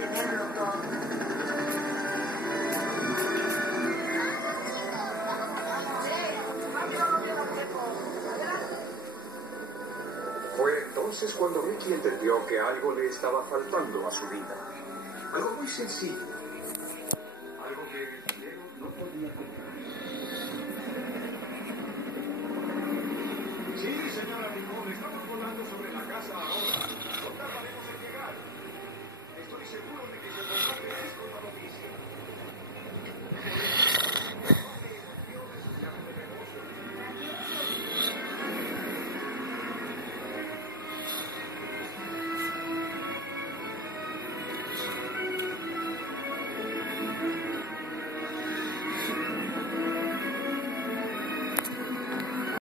tenerlo todo. Fue entonces cuando Mickey entendió que algo le estaba faltando a su vida. Algo muy sencillo. Algo que el dinero no podía comprar. Sí, señora Limón, estamos volando sobre la casa ahora. No tardaremos en llegar. Estoy seguro de